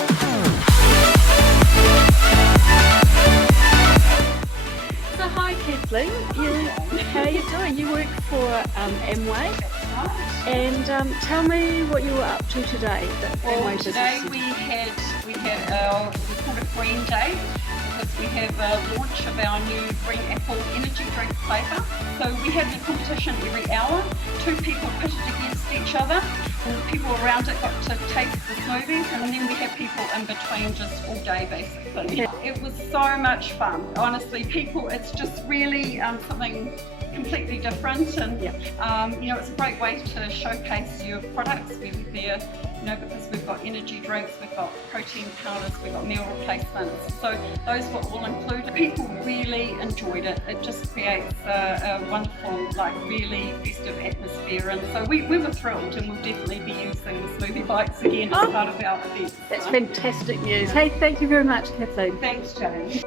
So hi Kathleen, how are you doing? You work for Amway, and tell me what you were up to today. Well, today we had our, we called it Green Day, because we have a launch of our new green apple energy drink flavour. So we had the competition every hour, 2 people pitted against each other, and the people around it got to taste the smoothies, and then we had people in between just all day basically. It was so much fun, honestly. It's just really something completely different, and you know, it's a great way to showcase your products. We're there, you know, because we've got energy drinks, we've got protein powders, we've got meal replacements, so those were all included. People really enjoyed it. It just creates a wonderful, like, really festive atmosphere, and so we were thrilled, and we'll definitely be using the smoothie bites again as part of our event. That's fantastic news. Hey, thank you very much Kathleen. Thanks, Jane.